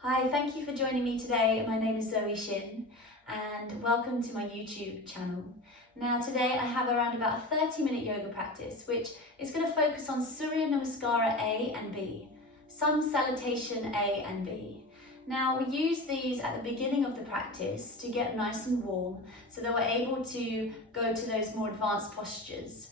Hi, thank you for joining me today. My name is ZOE SHINN and welcome to my YouTube channel. Now today I have around about a 30-minute yoga practice which is going to focus on Surya Namaskar A and B, Sun Salutation A and B. Now we use these at the beginning of the practice to get nice and warm so that we're able to go to those more advanced postures.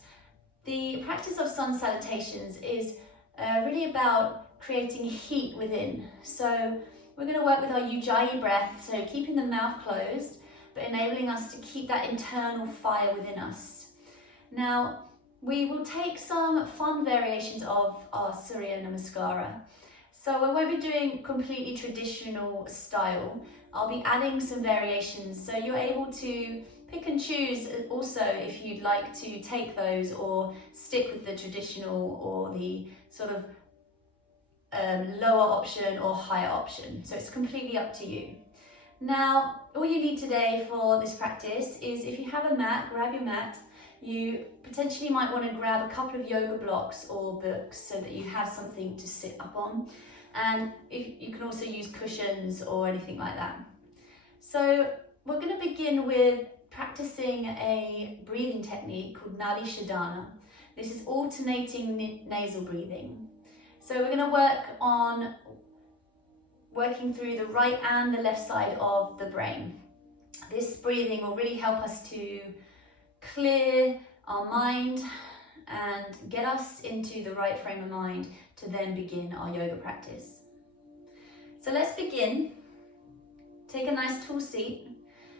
The practice of Sun Salutations is really about creating heat within. So we're going to work with our Ujjayi breath, so keeping the mouth closed, but enabling us to keep that internal fire within us. Now, we will take some fun variations of our Surya Namaskara. So we won't be doing completely traditional style. I'll be adding some variations, so you're able to pick and choose also if you'd like to take those or stick with the traditional or the sort of lower option or higher option. So it's completely up to you. Now, all you need today for this practice is if you have a mat, grab your mat. You potentially might want to grab a couple of yoga blocks or books so that you have something to sit up on. And if you can also use cushions or anything like that. So we're going to begin with practicing a breathing technique called Nadi Shodhana. This is alternating nasal breathing. So we're going to work on working through the right and the left side of the brain. This breathing will really help us to clear our mind and get us into the right frame of mind to then begin our yoga practice. So let's begin. Take a nice tall seat.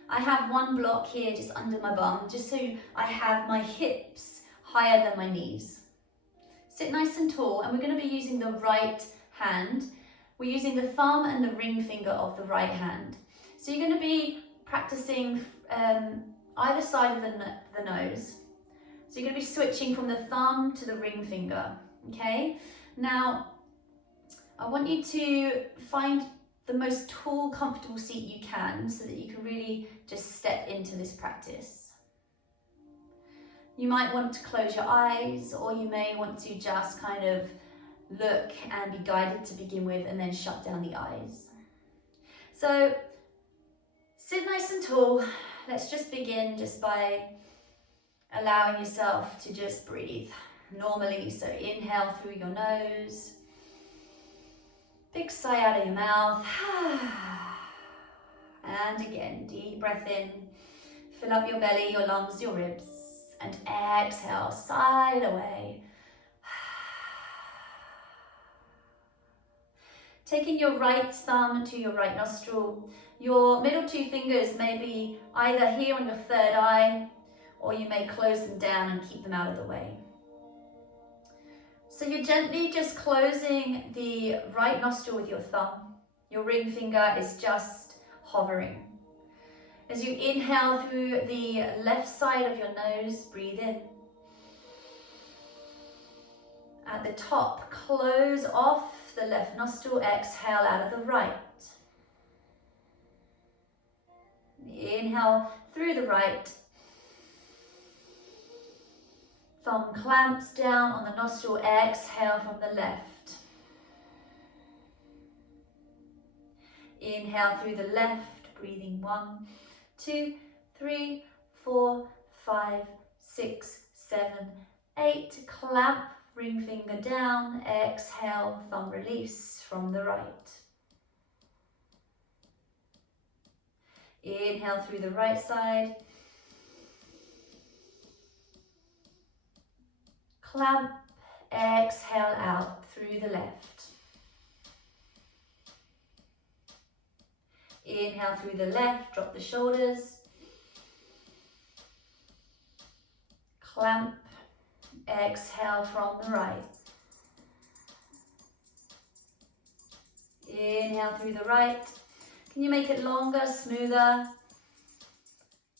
I have one block here just under my bum, just so I have my hips higher than my knees. Sit nice and tall, and we're going to be using the right hand. We're using the thumb and the ring finger of the right hand. So you're going to be practicing either side of the nose. So you're going to be switching from the thumb to the ring finger, okay? Now, I want you to find the most tall, comfortable seat you can so that you can really just step into this practice. You might want to close your eyes, or you may want to just kind of look and be guided to begin with and then shut down the eyes. So sit nice and tall. Let's just begin just by allowing yourself to just breathe normally. So inhale through your nose, big sigh out of your mouth, and again, deep breath in, fill up your belly, your lungs, your ribs, and exhale, sigh it away. Taking your right thumb to your right nostril, your middle two fingers may be either here on your third eye, or you may close them down and keep them out of the way. So you're gently just closing the right nostril with your thumb. Your ring finger is just hovering. As you inhale through the left side of your nose, breathe in. At the top, close off the left nostril, exhale out of the right. Inhale through the right. Thumb clamps down on the nostril, exhale from the left. Inhale through the left, breathing 1, 2, 3, 4, 5, 6, 7, 8. Clamp, ring finger down, exhale, thumb release from the right. Inhale through the right side. Clamp, exhale out through the left. Inhale through the left, drop the shoulders. Clamp, exhale from the right. Inhale through the right. Can you make it longer, smoother?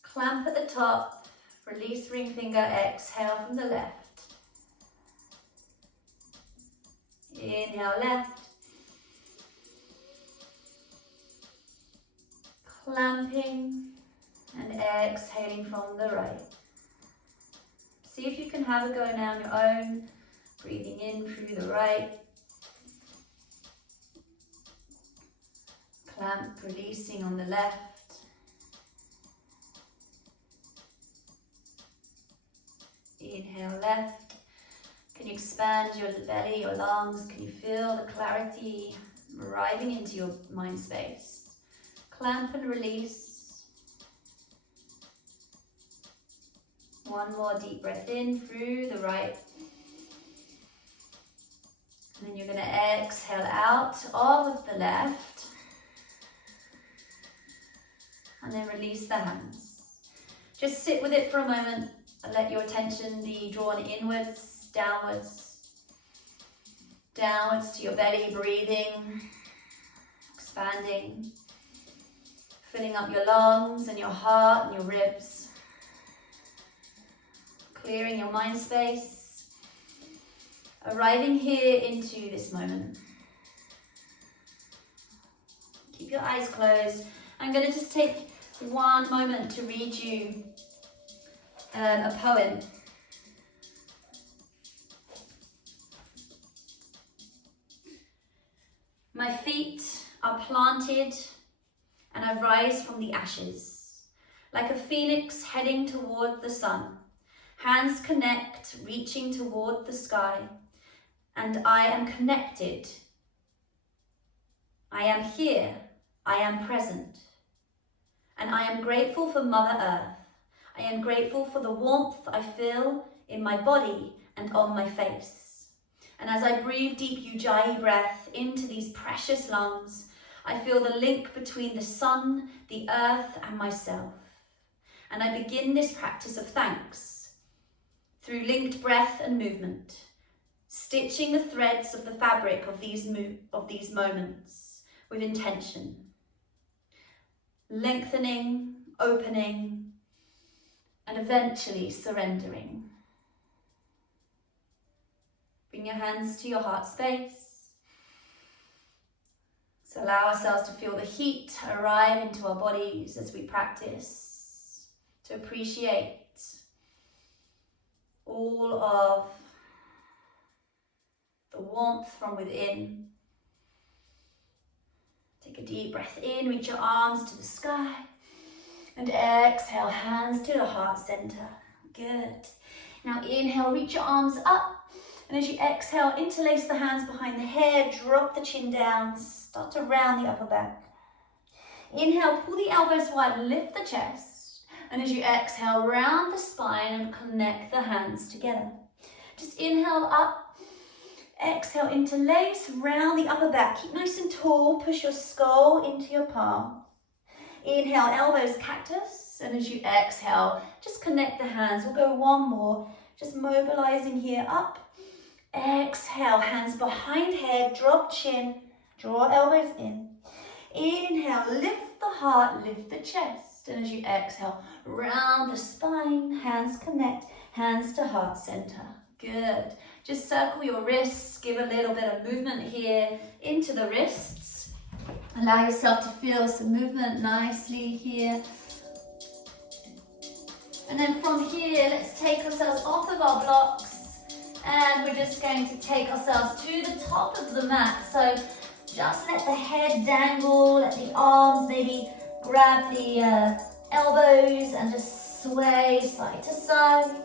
Clamp at the top, release ring finger, exhale from the left. Inhale left. Clamping and exhaling from the right. See if you can have a go now on your own. Breathing in through the right. Clamp, releasing on the left. Inhale left. Can you expand your belly, your lungs? Can you feel the clarity arriving into your mind space? Clamp and release. One more deep breath in through the right. And then you're going to exhale out of the left. And then release the hands. Just sit with it for a moment and let your attention be drawn inwards, downwards. Downwards to your belly, breathing, expanding. Filling up your lungs and your heart and your ribs. Clearing your mind space. Arriving here into this moment. Keep your eyes closed. I'm going to just take one moment to read you a poem. My feet are planted and I rise from the ashes, like a phoenix heading toward the sun. Hands connect, reaching toward the sky, and I am connected. I am here, I am present, and I am grateful for Mother Earth. I am grateful for the warmth I feel in my body and on my face. And as I breathe deep Ujjayi breath into these precious lungs, I feel the link between the sun, the earth, and myself. And I begin this practice of thanks through linked breath and movement, stitching the threads of the fabric of these moments with intention, lengthening, opening, and eventually surrendering. Bring your hands to your heart space. So allow ourselves to feel the heat arrive into our bodies as we practice, to appreciate all of the warmth from within. Take a deep breath in, reach your arms to the sky, and exhale, hands to the heart center. Good. Now inhale, reach your arms up, and as you exhale, interlace the hands behind the head, drop the chin down, start to round the upper back. Inhale, pull the elbows wide, lift the chest. And as you exhale, round the spine and connect the hands together. Just inhale up, exhale, interlace, round the upper back. Keep nice and tall, push your skull into your palm. Inhale, elbows cactus, and as you exhale, just connect the hands. We'll go one more, just mobilizing here up. Exhale, hands behind head, drop chin, draw elbows in. Inhale, lift the heart, lift the chest. And as you exhale, round the spine, hands connect, hands to heart center. Good. Just circle your wrists, give a little bit of movement here into the wrists. Allow yourself to feel some movement nicely here. And then from here, let's take ourselves off of our blocks and we're just going to take ourselves to the top of the mat. So just let the head dangle, let the arms maybe grab the elbows and just sway side to side.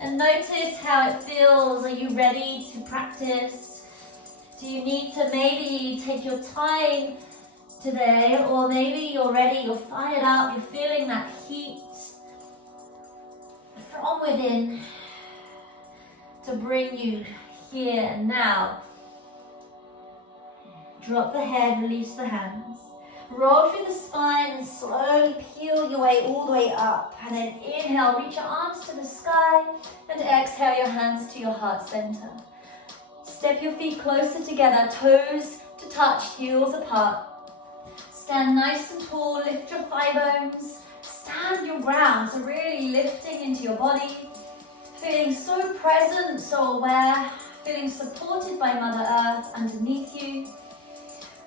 And notice how it feels. Are you ready to practice? Do you need to maybe take your time today, or maybe you're ready, you're fired up, you're feeling that heat from within to bring you here and now. Drop the head, release the hands. Roll through the spine and slowly peel your way all the way up. And then inhale, reach your arms to the sky. And exhale, your hands to your heart center. Step your feet closer together, toes to touch, heels apart. Stand nice and tall, lift your thigh bones. Stand your ground, so really lifting into your body. Feeling so present, so aware. Feeling supported by Mother Earth underneath you.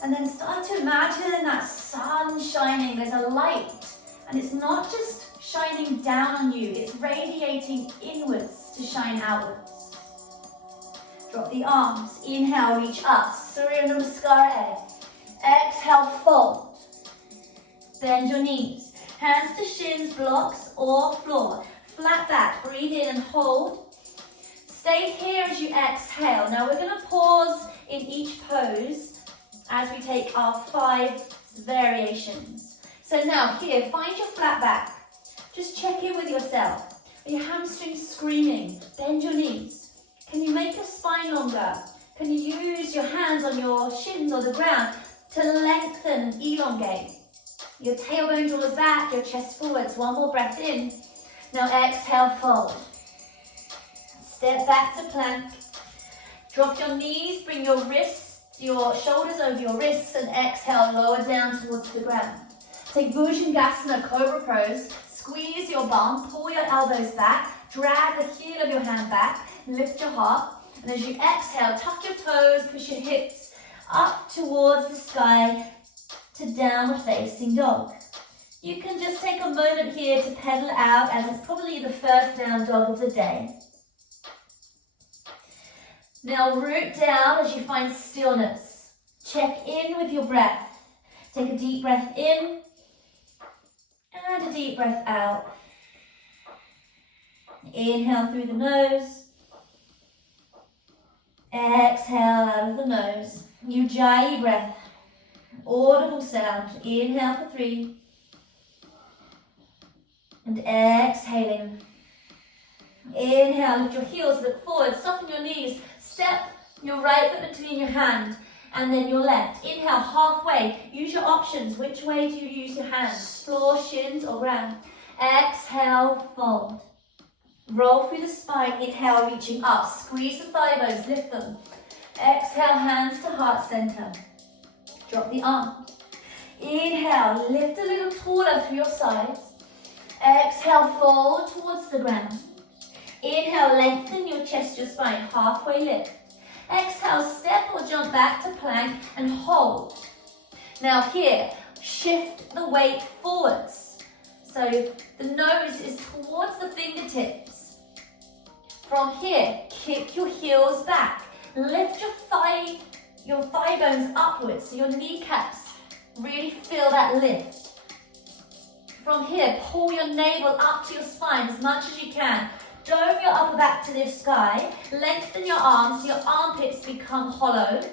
And then start to imagine that sun shining. There's a light, and it's not just shining down on you, it's radiating inwards to shine outwards. Drop the arms. Inhale, reach up. Surya Namaskar A. exhale, fold. Bend your knees. Hands to shins, blocks or floor. Flat back, breathe in and hold. Stay here as you exhale. Now we're going to pause in each pose as we take our 5 variations. So now here, find your flat back. Just check in with yourself. Are your hamstrings screaming? Bend your knees. Can you make your spine longer? Can you use your hands on your shins or the ground to lengthen and elongate? Your tailbone draws back, your chest forwards. One more breath in. Now exhale, fold. Step back to plank. Drop your knees, bring your wrists, your shoulders over your wrists, and exhale, lower down towards the ground. Take Bhujangasana, Cobra Pose. Squeeze your bum, pull your elbows back, drag the heel of your hand back, lift your heart. And as you exhale, tuck your toes, push your hips up towards the sky to downward facing dog. You can just take a moment here to pedal out as it's probably the first down dog of the day. Now root down as you find stillness. Check in with your breath. Take a deep breath in and a deep breath out. Inhale through the nose. Exhale out of the nose. Ujjayi breath. Audible sound. Inhale for 3. And exhaling. Inhale, lift your heels, look forward, soften your knees. Step your right foot between your hand and then your left. Inhale, halfway. Use your options. Which way do you use your hands? Floor, shins, or ground? Exhale, fold. Roll through the spine. Inhale, reaching up. Squeeze the thigh bones, lift them. Exhale, hands to heart center. Drop the arm. Inhale, lift a little taller through your sides. Exhale, fold towards the ground. Inhale, lengthen your chest, your spine, halfway lift. Exhale, step or jump back to plank and hold. Now here, shift the weight forwards. So the nose is towards the fingertips. From here, kick your heels back. Lift your thigh bones upwards, so your kneecaps really feel that lift. From here, pull your navel up to your spine as much as you can. Dome your upper back to the sky. Lengthen your arms so your armpits become hollow.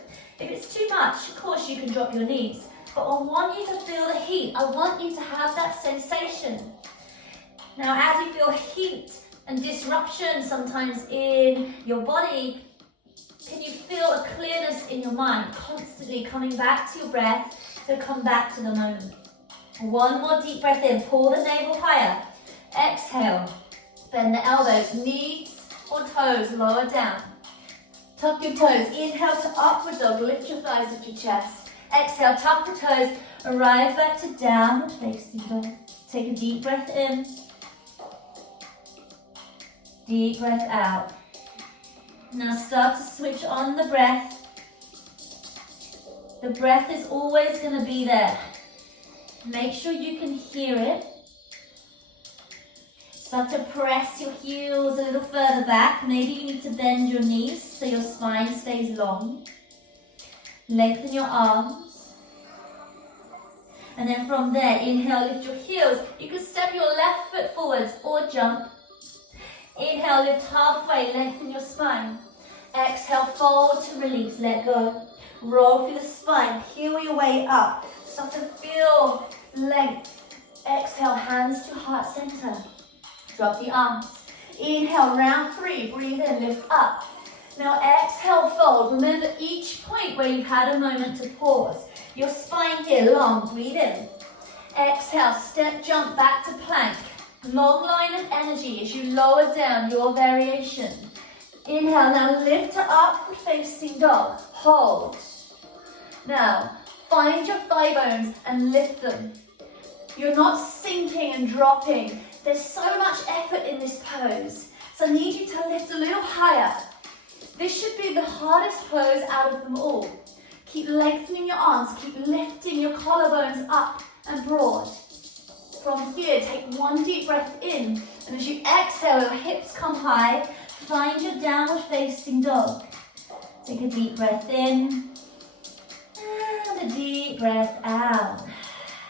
If it's too much, of course you can drop your knees. But I want you to feel the heat. I want you to have that sensation. Now, as you feel heat and disruption sometimes in your body, can you feel a clearness in your mind, constantly coming back to your breath, so come back to the moment. One more deep breath in, pull the navel higher. Exhale, bend the elbows, knees or toes, lower down. Tuck your toes, inhale to upward dog, lift your thighs at your chest. Exhale, tuck the toes, arrive back to downward facing dog. Take a deep breath in. Deep breath out. Now start to switch on the breath. The breath is always going to be there. Make sure you can hear it. Start to press your heels a little further back. Maybe you need to bend your knees so your spine stays long. Lengthen your arms. And then from there, inhale, lift your heels. You can step your left foot forwards or jump. Inhale, lift halfway, lengthen your spine. Exhale, fold to release, let go. Roll through the spine, peel your way up. Start to feel length. Exhale, hands to heart center. Drop the arms. Inhale, round 3, breathe in, lift up. Now exhale, fold. Remember each point where you've had a moment to pause. Your spine here, long, breathe in. Exhale, step, jump back to plank. Long line of energy as you lower down your variation. Inhale, now lift to upward facing dog. Hold. Now, find your thigh bones and lift them. You're not sinking and dropping. There's so much effort in this pose. So I need you to lift a little higher. This should be the hardest pose out of them all. Keep lengthening your arms, keep lifting your collarbones up and broad. From here, take one deep breath in, and as you exhale, your hips come high, find your downward facing dog. Take a deep breath in, and a a deep breath out.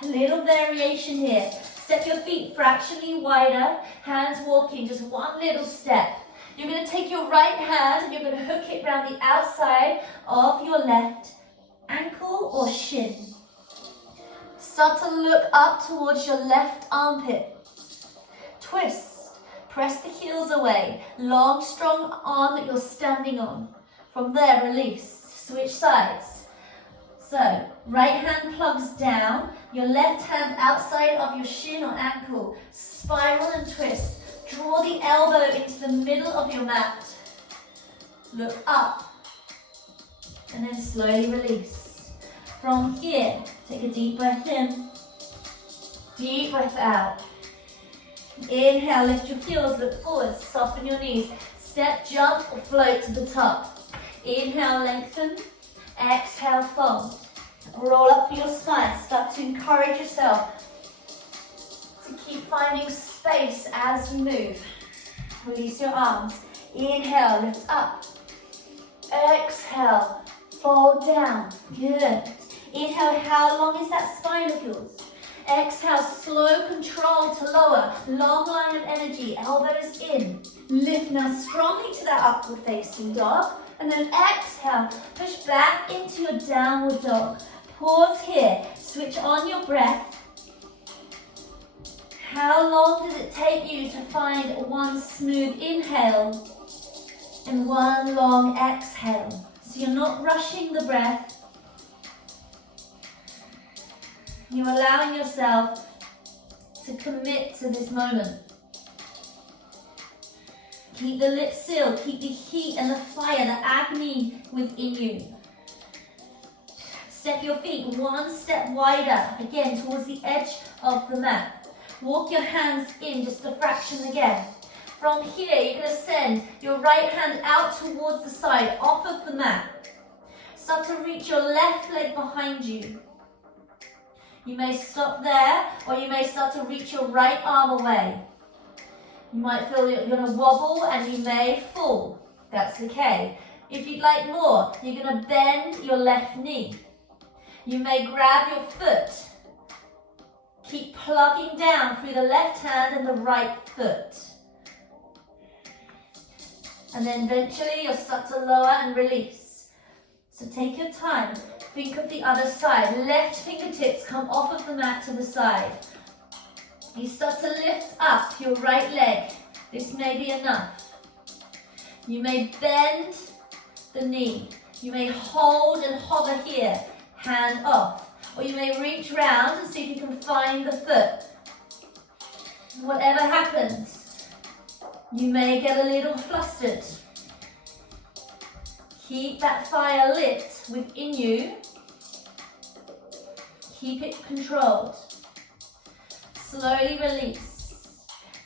Little variation here. Step your feet fractionally wider, hands walking just one little step. You're going to take your right hand and you're going to hook it around the outside of your left ankle or shin. Start to look up towards your left armpit. Twist. Press the heels away. Long, strong arm that you're standing on. From there, release. Switch sides. So, right hand plugs down. Your left hand outside of your shin or ankle. Spiral and twist. Draw the elbow into the middle of your mat. Look up. And then slowly release. From here, take a deep breath in. Deep breath out. Inhale, lift your heels, look forward, soften your knees. Step, jump, or float to the top. Inhale, lengthen. Exhale, fold. Roll up through your spine. Start to encourage yourself to keep finding space as you move. Release your arms. Inhale, lift up. Exhale, fold down. Good. Inhale, how long is that spine of yours? Exhale, slow control to lower. Long line of energy, elbows in. Lift now strongly to that upward facing dog. And then exhale, push back into your downward dog. Pause here, switch on your breath. How long does it take you to find one smooth inhale and one long exhale? So you're not rushing the breath. You're allowing yourself to commit to this moment. Keep the lips sealed, keep the heat and the fire, the agony within you. Step your feet one step wider, again towards the edge of the mat. Walk your hands in just a fraction again. From here, you're going to send your right hand out towards the side, off of the mat. Start to reach your left leg behind you. You may stop there, or you may start to reach your right arm away. You might feel you're going to wobble and you may fall. That's okay. If you'd like more, you're going to bend your left knee. You may grab your foot. Keep plugging down through the left hand and the right foot. And then eventually you'll start to lower and release. So take your time. Think of the other side. Left fingertips come off of the mat to the side. You start to lift up your right leg. This may be enough. You may bend the knee. You may hold and hover here, hand off. Or you may reach round and see if you can find the foot. Whatever happens, you may get a little flustered. Keep that fire lit within you. Keep it controlled. Slowly release.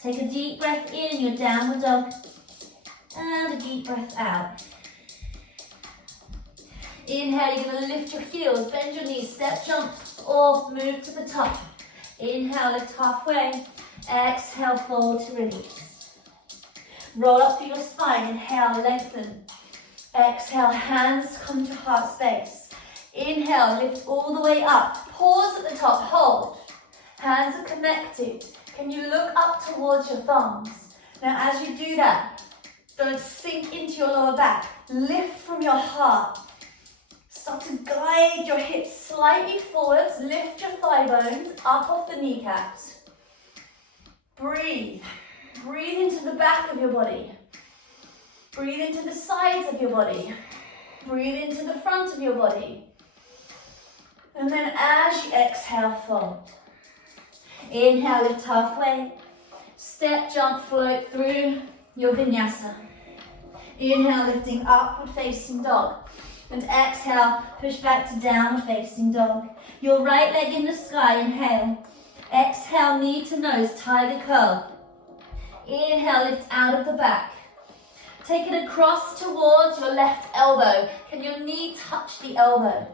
Take a deep breath in your downward dog and a deep breath out. Inhale, you're going to lift your heels, bend your knees, step, jump, or move to the top. Inhale, lift halfway. Exhale, fold to release. Roll up through your spine. Inhale, lengthen. Exhale, hands come to heart space. Inhale, lift all the way up. Pause at the top, hold. Hands are connected. Can you look up towards your thumbs? Now as you do that, don't sink into your lower back. Lift from your heart. Start to guide your hips slightly forwards. Lift your thigh bones up off the kneecaps. Breathe. Breathe into the back of your body. Breathe into the sides of your body. Breathe into the front of your body. And then as you exhale, fold. Inhale, lift halfway. Step, jump, float through your vinyasa. Inhale, lifting upward facing dog. And exhale, push back to downward facing dog. Your right leg in the sky, inhale. Exhale, knee to nose, tiger curl. Inhale, lift out of the back. Take it across towards your left elbow. Can your knee touch the elbow?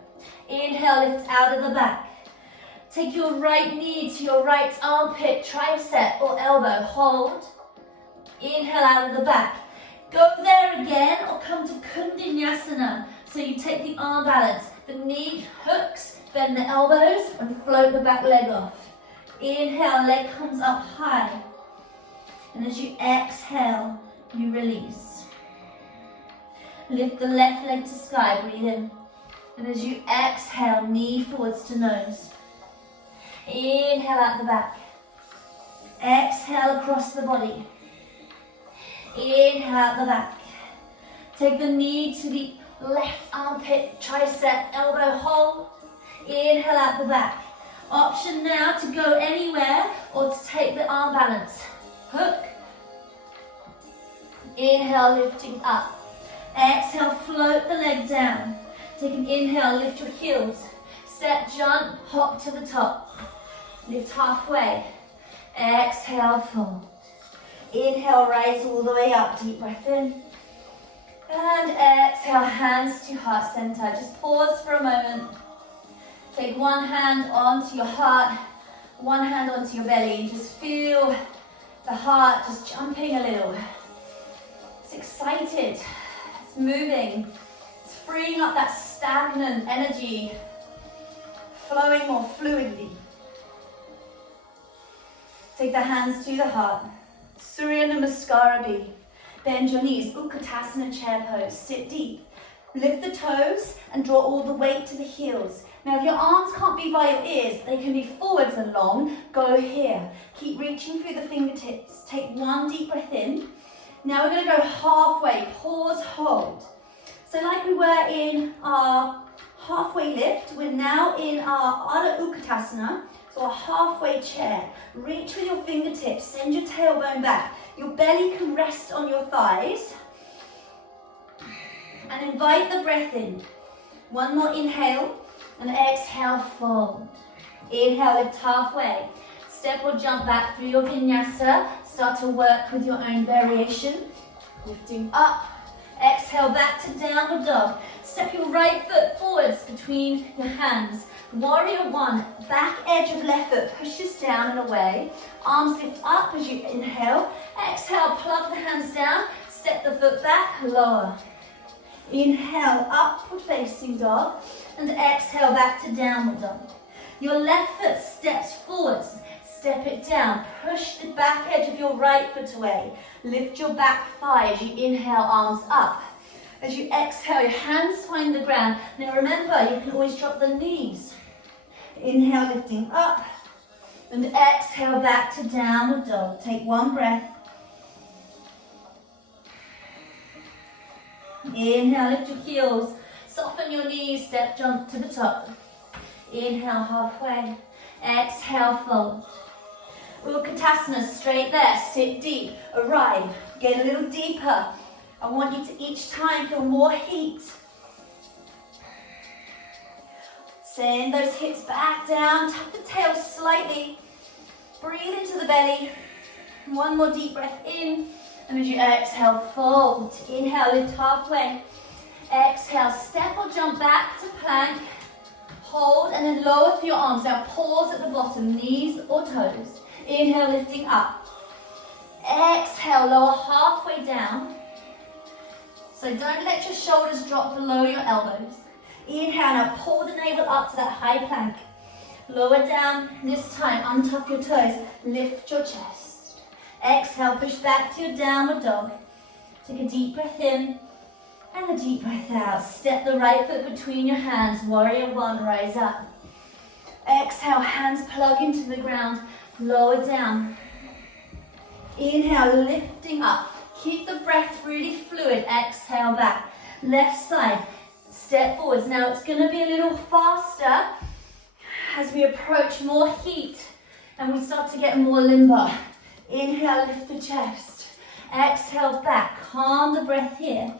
Inhale, lift out of the back. Take your right knee to your right armpit, tricep or elbow. Hold. Inhale out of the back. Go there again or come to Kundinyasana. So you take the arm balance, the knee hooks, bend the elbows and float the back leg off. Inhale, leg comes up high. And as you exhale, you release. Lift the left leg to sky, breathe in. And as you exhale, knee forwards to nose. Inhale out the back. Exhale across the body. Inhale out the back. Take the knee to the left armpit, tricep, elbow hold. Inhale out the back. Option now to go anywhere or to take the arm balance. Hook. Inhale, lifting up. Exhale, float the leg down. Take an inhale, lift your heels. Step, jump, hop to the top. Lift halfway. Exhale, fold. Inhale, rise all the way up. Deep breath in. And exhale, hands to heart center. Just pause for a moment. Take one hand onto your heart, one hand onto your belly. Just feel the heart just jumping a little. It's excited. It's moving. It's freeing up that stagnant energy, flowing more fluidly. Take the hands to the heart. Surya Namaskar A B. Bend your knees, Utkatasana chair pose. Sit deep. Lift the toes and draw all the weight to the heels. Now if your arms can't be by your ears, they can be forwards and long, go here. Keep reaching through the fingertips. Take one deep breath in. Now we're going to go halfway, pause, hold. So like we were in our halfway lift, we're now in our Ardha Utkatasana, so a halfway chair. Reach with your fingertips, send your tailbone back. Your belly can rest on your thighs. And invite the breath in. One more inhale and exhale, fold. Inhale, lift halfway. Step or jump back through your vinyasa. Start to work with your own variation. Lifting up. Exhale, back to downward dog. Step your right foot forwards between your hands. Warrior one, back edge of left foot pushes down and away. Arms lift up as you inhale. Exhale, plug the hands down. Step the foot back, lower. Inhale, upward facing dog. And exhale, back to downward dog. Your left foot steps forwards. Step it down. Push the back edge of your right foot away. Lift your back thigh as you inhale, arms up. As you exhale, your hands find the ground. Now remember, you can always drop the knees. Inhale, lifting up. And exhale, back to downward dog. Take one breath. Inhale, lift your heels. Soften your knees, step, jump to the top. Inhale, halfway. Exhale, fold. Utkatasana, straight there. Sit deep, arrive. Get a little deeper. I want you to each time feel more heat. Send those hips back down, tuck the tail slightly. Breathe into the belly. One more deep breath in. And as you exhale, fold. Inhale, lift halfway. Exhale, step or jump back to plank. Hold and then lower through your arms. Now pause at the bottom, knees or toes. Inhale, lifting up. Exhale, lower halfway down. So don't let your shoulders drop below your elbows. Inhale, now pull the navel up to that high plank. Lower down, this time untuck your toes, lift your chest. Exhale, push back to your downward dog. Take a deep breath in and a deep breath out. Step the right foot between your hands, warrior one, rise up. Exhale, hands plug into the ground, lower down. Inhale, lifting up. Keep the breath really fluid, exhale back. Left side, step forwards. Now it's going to be a little faster as we approach more heat and we start to get more limber. Inhale, lift the chest. Exhale back, calm the breath here.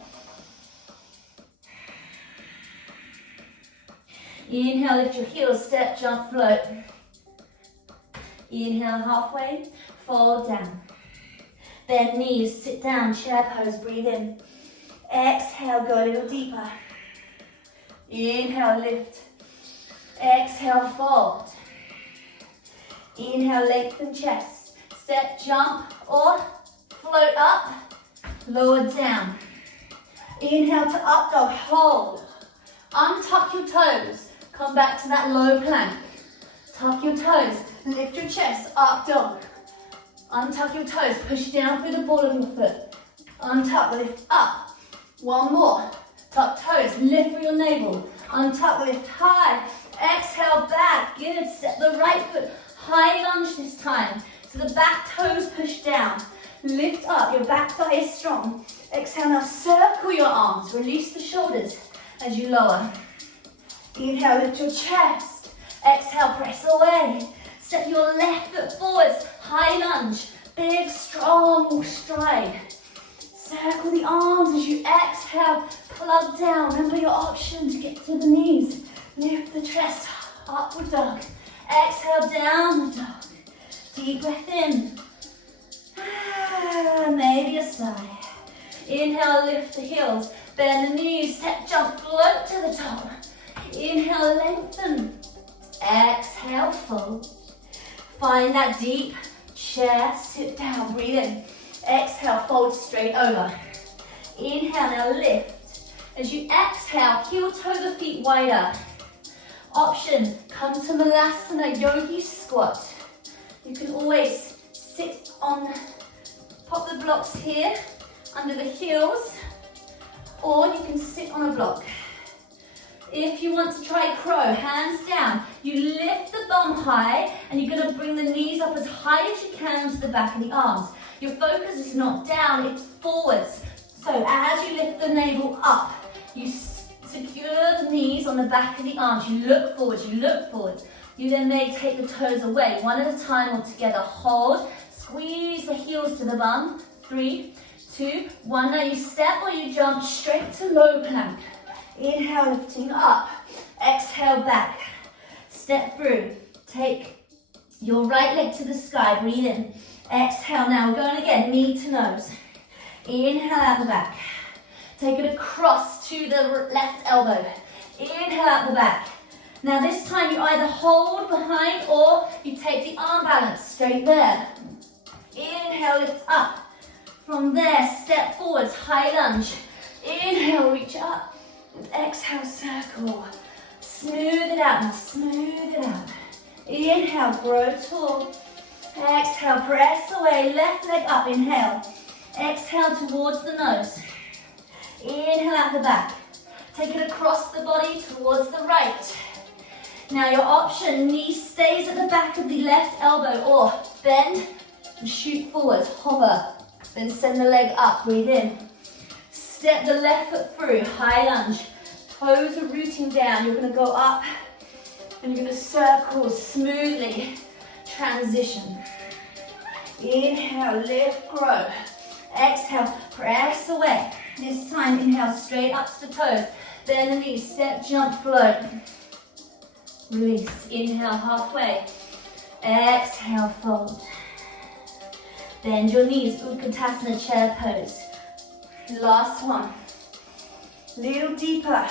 Inhale, lift your heels, step, jump, float. Inhale, halfway, fold down. Bend knees, sit down, chair pose, breathe in. Exhale, go a little deeper. Inhale, lift. Exhale, fold. Inhale, lengthen chest. Step, jump, or float up. lower down. Inhale to up dog, hold. Untuck your toes, come back to that low plank. Tuck your toes, lift your chest, up dog. Untuck your toes, push down through the ball of your foot. Untuck, lift up. One more. Tuck toes, lift through your navel. Untuck, lift high. Exhale, back. Good. Step the right foot. High lunge this time. So the back toes push down. Lift up. Your back thigh is strong. Exhale, now circle your arms. Release the shoulders as you lower. Inhale, lift your chest. Exhale, press away. Step your left foot forwards. High lunge. Big, strong stride. Circle the arms as you exhale, plug down. Remember your option to get to the knees. Lift the chest, upward dog. Exhale, downward dog. Deep breath in. Maybe a sigh. Inhale, lift the heels. Bend the knees, step, jump, float to the top. Inhale, lengthen. Exhale, fold. Find that deep chair, sit down, breathe in. Exhale, fold straight over. Inhale, now lift. As you exhale, heel toe the feet wider. Option, come to Malasana, yogi squat. You can always sit on, pop the blocks here, under the heels, or you can sit on a block. If you want to try crow, hands down, you lift the bum high, and you're gonna bring the knees up as high as you can to the back of the arms. Your focus is not down, it's forwards. So as you lift the navel up, you secure the knees on the back of the arms. You look forwards, you look forwards. You then may take the toes away, one at a time or together. Hold, squeeze the heels to the bum. 3, 2, 1. Now you step or you jump straight to low plank. Inhale, lifting up. Exhale, back. Step through. Take your right leg to the sky, breathe in. Exhale, now we're going again, knee to nose. Inhale out the back. Take it across to the left elbow. Inhale out the back. Now this time you either hold behind or you take the arm balance straight there. Inhale, lift up. From there, step forwards, high lunge. Inhale, reach up. And exhale, circle. Smooth it out now, smooth it out. Inhale, grow tall. Exhale, press away, left leg up, inhale. Exhale towards the nose. Inhale out the back. Take it across the body towards the right. Now your option, knee stays at the back of the left elbow, or bend and shoot forward, hover. Then send the leg up, breathe in. Step the left foot through, high lunge. Toes are rooting down, you're gonna go up and you're gonna circle smoothly. Transition. Inhale, lift, grow. Exhale, press away. This time, inhale, straight up to the toes. Bend the knees, step, jump, float. Release, inhale, halfway. Exhale, fold. Bend your knees, Utkatasana chair pose. Last one. Little deeper.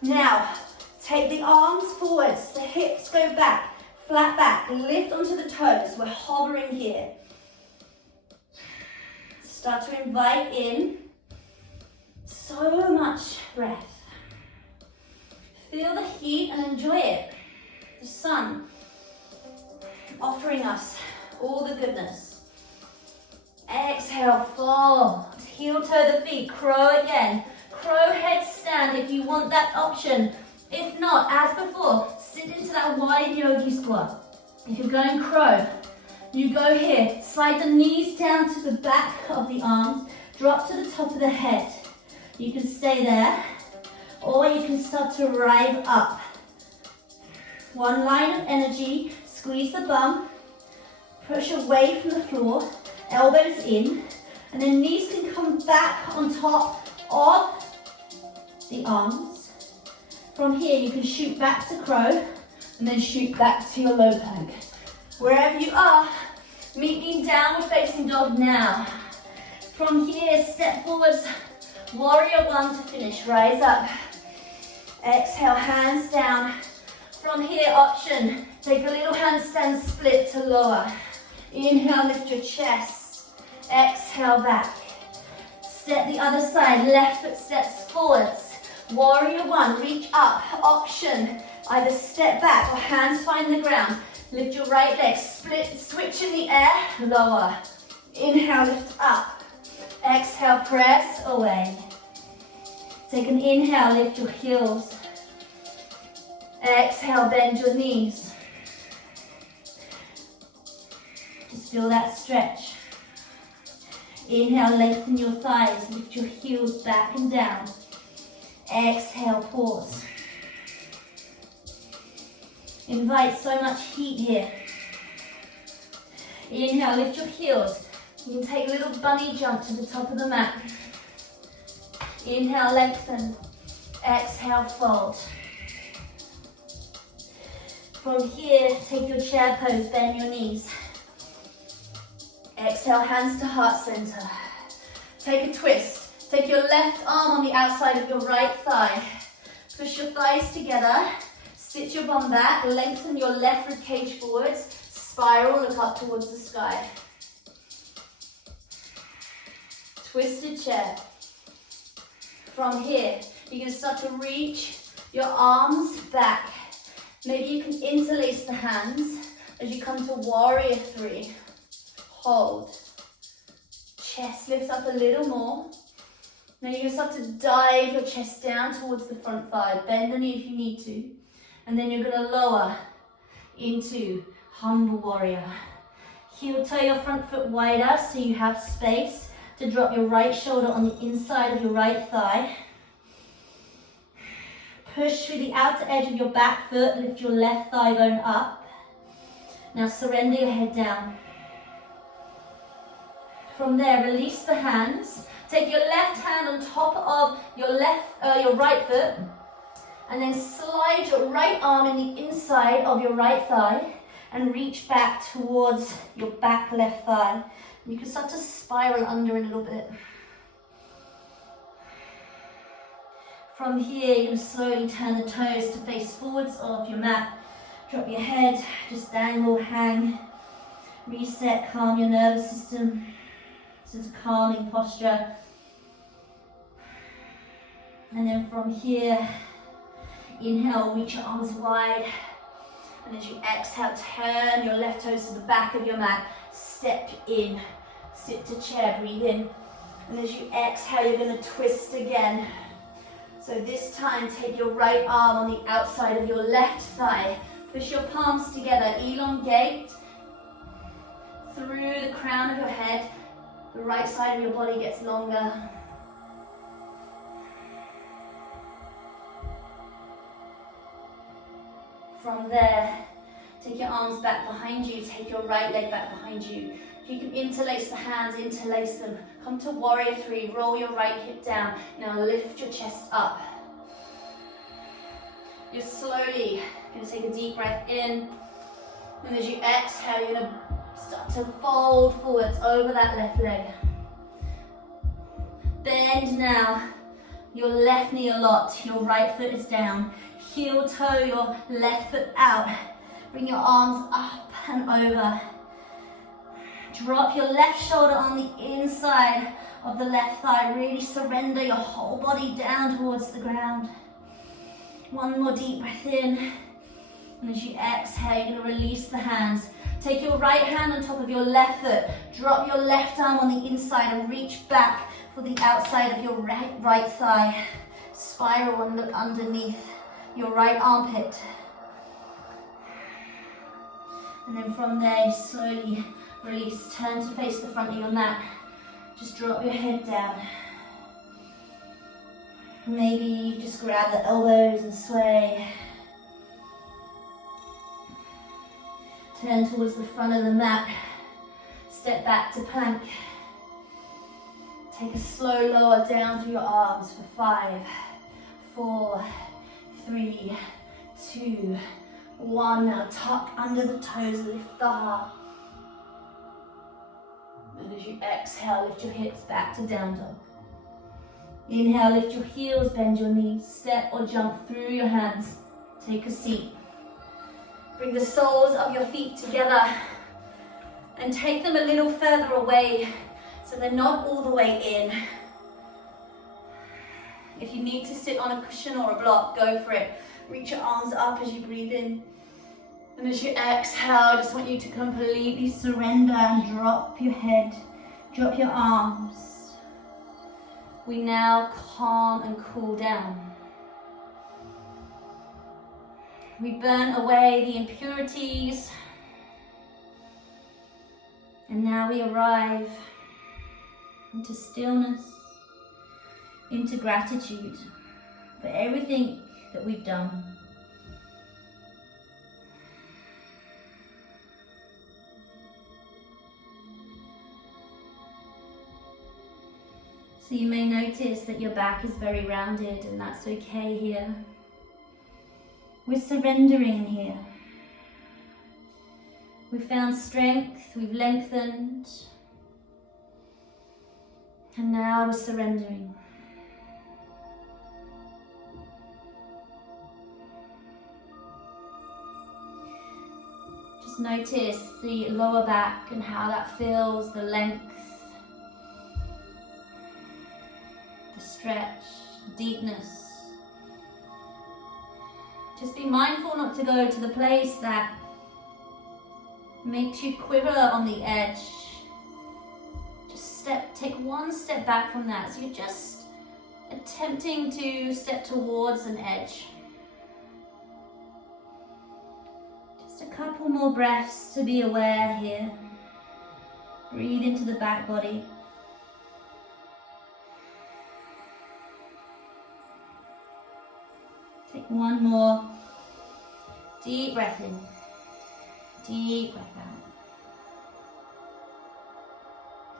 Now, take the arms forwards, the hips go back. Flat back, lift onto the toes. We're hovering here. Start to invite in so much breath. Feel the heat and enjoy it. The sun offering us all the goodness. Exhale, fold. Heel toe the feet, crow again. Crow headstand if you want that option. If not, as before, sit into that wide yogi squat. If you're going crow, you go here. Slide the knees down to the back of the arms. Drop to the top of the head. You can stay there, or you can start to rise up. One line of energy. Squeeze the bum. Push away from the floor. Elbows in. And then knees can come back on top of the arms. From here, you can shoot back to crow and then shoot back to your low plank. Wherever you are, meet me in downward facing dog now. From here, step forwards, warrior one to finish. Rise up. Exhale, hands down. From here, option, take a little handstand split to lower. Inhale, lift your chest. Exhale, back. Step the other side, left foot steps forwards. Warrior one, reach up, option. Either step back or hands find the ground. Lift your right leg, split, switch in the air, lower. Inhale, lift up. Exhale, press away. Take an inhale, lift your heels. Exhale, bend your knees. Just feel that stretch. Inhale, lengthen your thighs, lift your heels back and down. Exhale, pause. Invite so much heat here. Inhale, lift your heels. You can take a little bunny jump to the top of the mat. Inhale, lengthen. Exhale, fold. From here, take your chair pose, bend your knees. Exhale, hands to heart center. Take a twist. Take your left arm on the outside of your right thigh. Push your thighs together. Sit your bum back. Lengthen your left rib cage forwards. Spiral, look up towards the sky. Twisted chair. From here, you're going to start to reach your arms back. Maybe you can interlace the hands as you come to warrior three. Hold. Chest lifts up a little more. Now you're going to start to dive your chest down towards the front thigh. Bend the knee if you need to. And then you're going to lower into humble warrior. Heel toe your front foot wider so you have space to drop your right shoulder on the inside of your right thigh. Push through the outer edge of your back foot, lift your left thigh bone up. Now surrender your head down. From there, release the hands. Take your left hand on top of your right foot, and then slide your right arm in the inside of your right thigh and reach back towards your back left thigh. You can start to spiral under a little bit. From here, you can slowly turn the toes to face forwards off your mat. Drop your head, just dangle, hang. Reset, calm your nervous system. This is a calming posture. And then from here, inhale, reach your arms wide. And as you exhale, turn your left toes to the back of your mat. Step in, sit to chair, breathe in. And as you exhale, you're going to twist again. So this time, take your right arm on the outside of your left thigh. Push your palms together, elongate through the crown of your head. The right side of your body gets longer. From there, take your arms back behind you, take your right leg back behind you. If you can interlace the hands, interlace them. Come to warrior three, roll your right hip down. Now lift your chest up. You're slowly going to take a deep breath in. And as you exhale, you're going to start to fold forwards over that left leg. Bend now. Your left knee a lot, your right foot is down. Heel toe your left foot out. Bring your arms up and over. Drop your left shoulder on the inside of the left thigh. Really surrender your whole body down towards the ground. One more deep breath in. And as you exhale, you're going to release the hands. Take your right hand on top of your left foot. Drop your left arm on the inside and reach back for the outside of your right thigh. Spiral and look underneath your right armpit. And then from there, you slowly release. Turn to face the front of your mat. Just drop your head down. Maybe you just grab the elbows and sway. Turn towards the front of the mat. Step back to plank. Take a slow lower down through your arms for 5, 4, 3, 2, 1. Now tuck under the toes, lift the heart. And as you exhale, lift your hips back to down dog. Inhale, lift your heels, bend your knees. Step or jump through your hands. Take a seat. Bring the soles of your feet together and take them a little further away so they're not all the way in. If you need to sit on a cushion or a block, go for it. Reach your arms up as you breathe in. And as you exhale, I just want you to completely surrender and drop your head, drop your arms. We now calm and cool down. We burn away the impurities. And now we arrive into stillness, into gratitude for everything that we've done. So you may notice that your back is very rounded, and that's okay here. We're surrendering here. We've found strength, we've lengthened, and now we're surrendering. Just notice the lower back and how that feels, the length, the stretch, the deepness. Just be mindful not to go to the place that makes you quiver on the edge. Just take one step back from that. So you're just attempting to step towards an edge. Just a couple more breaths to be aware here. Breathe into the back body. Take one more deep breath in, deep breath out.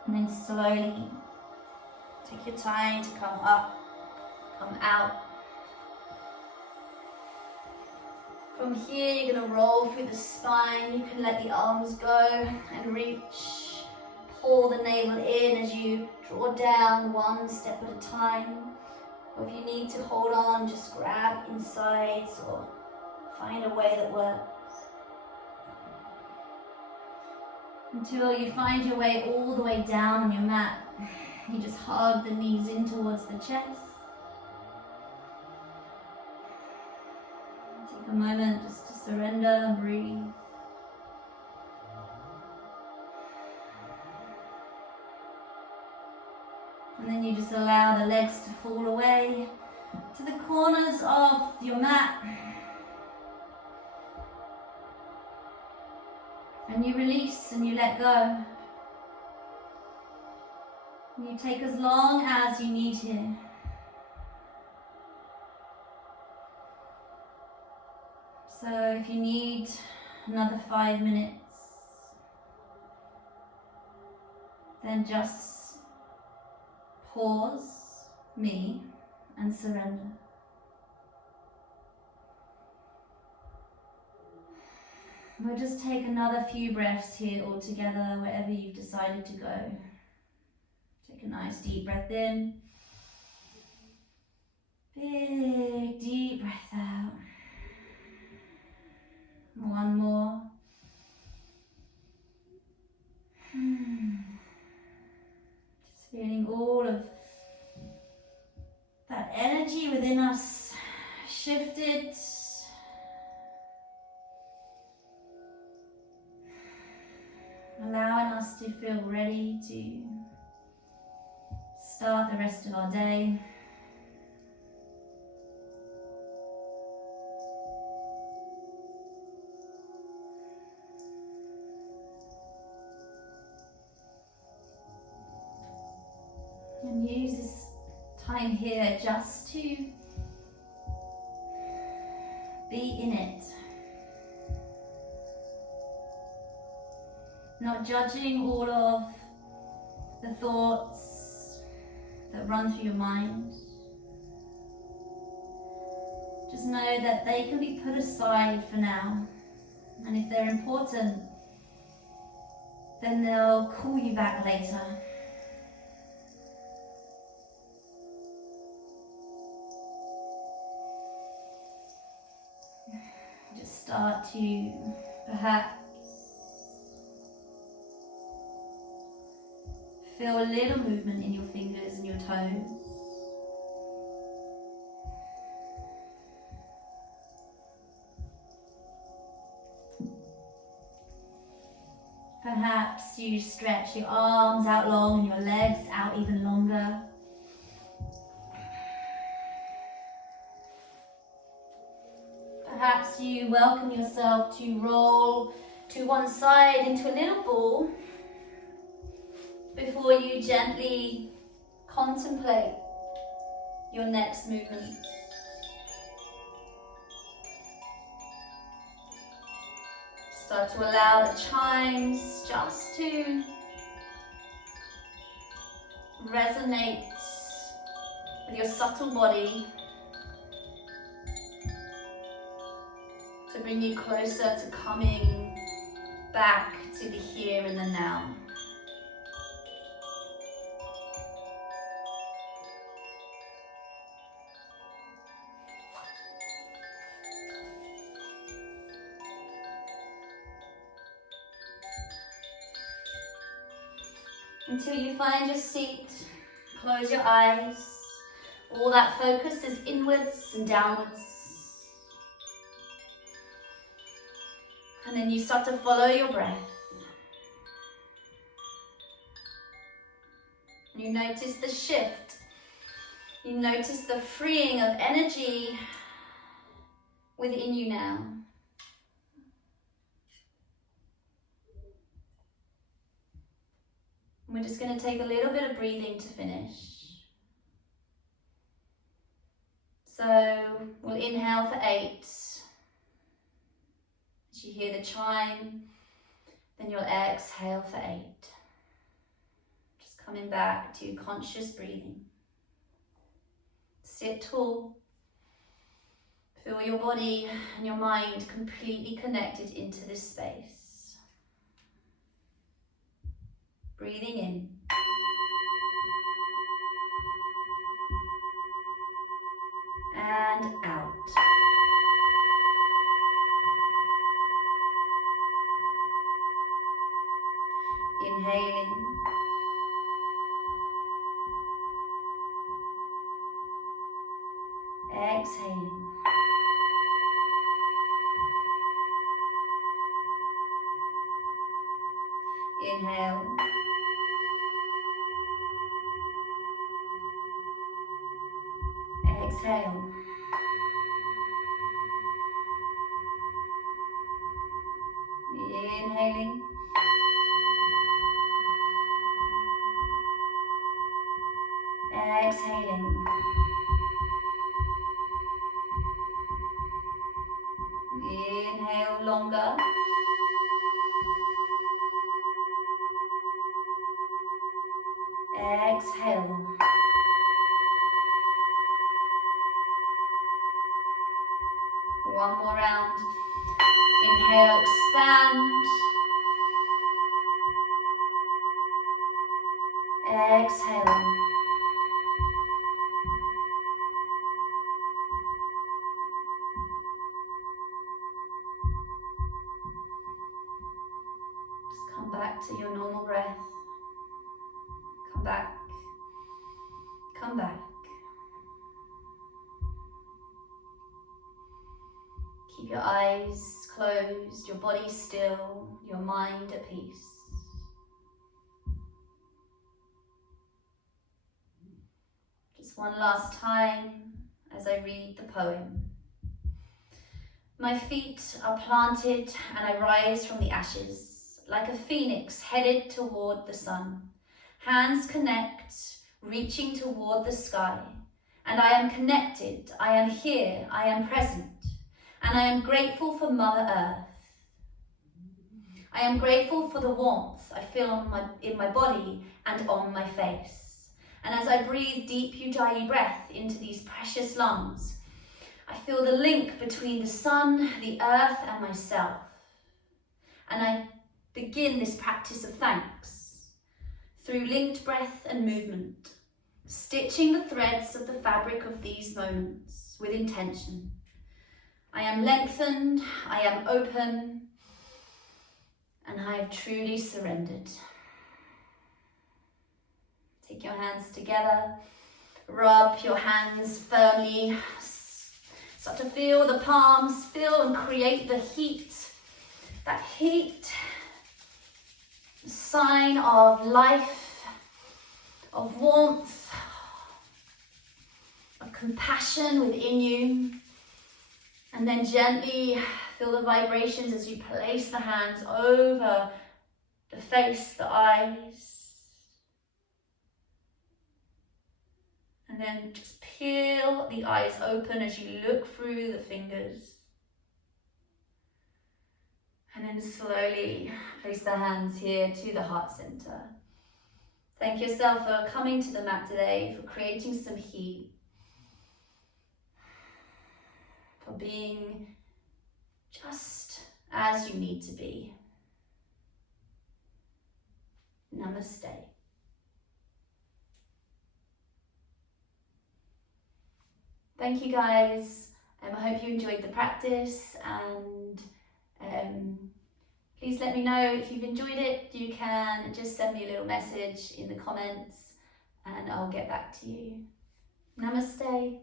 And then slowly take your time to come up, come out. From here, you're going to roll through the spine. You can let the arms go and reach. Pull the navel in as you draw down one step at a time. Or if you need to hold on, just grab insides or find a way that works. Until you find your way all the way down on your mat. You just hug the knees in towards the chest. Take a moment just to surrender and breathe. And then you just allow the legs to fall away to the corners of your mat. And you release and you let go. And you take as long as you need here. So if you need another 5 minutes, then just pause me and surrender. We'll just take another few breaths here all together, wherever you've decided to go. Take a nice deep breath in. Big deep breath out. One more. Just feeling all of that energy within us shifted. Allowing us to feel ready to start the rest of our day. And use this time here just to be in it. Not judging all of the thoughts that run through your mind. Just know that they can be put aside for now. And if they're important, then they'll call you back later. Just start to perhaps feel a little movement in your fingers and your toes. Perhaps you stretch your arms out long and your legs out even longer. Perhaps you welcome yourself to roll to one side into a little ball before you gently contemplate your next movement. Start to allow the chimes just to resonate with your subtle body to bring you closer to coming back to the here and the now. Until you find your seat, close your eyes. All that focus is inwards and downwards. And then you start to follow your breath. You notice the shift. You notice the freeing of energy within you now. We're just going to take a little bit of breathing to finish. So we'll inhale for 8. As you hear the chime, then you'll exhale for 8. Just coming back to conscious breathing. Sit tall. Feel your body and your mind completely connected into this space. Breathing in. And out. Inhaling. Exhaling. Inhale. Exhale. Inhaling. Exhaling. Inhale longer. Exhale. One more round. Inhale, expand. Exhale. Just come back to your normal breath. Come back. Come back. Keep your eyes closed, your body still, your mind at peace. Just one last time as I read the poem. My feet are planted and I rise from the ashes, like a phoenix headed toward the sun. Hands connect, reaching toward the sky. And I am connected, I am here, I am present. And I am grateful for Mother Earth. I am grateful for the warmth I feel in my body and on my face. And as I breathe deep Ujjayi breath into these precious lungs, I feel the link between the sun, the earth, and myself. And I begin this practice of thanks through linked breath and movement, stitching the threads of the fabric of these moments with intention. I am lengthened, I am open, and I have truly surrendered. Take your hands together, rub your hands firmly, start to feel the palms, feel and create the heat, that heat sign of life, of warmth, of compassion within you. And then gently feel the vibrations as you place the hands over the face, the eyes. And then just peel the eyes open as you look through the fingers. And then slowly place the hands here to the heart center. Thank yourself for coming to the mat today, for creating some heat, for being just as you need to be. Namaste. Thank you guys. I hope you enjoyed the practice, and please let me know if you've enjoyed it. You can just send me a little message in the comments and I'll get back to you. Namaste.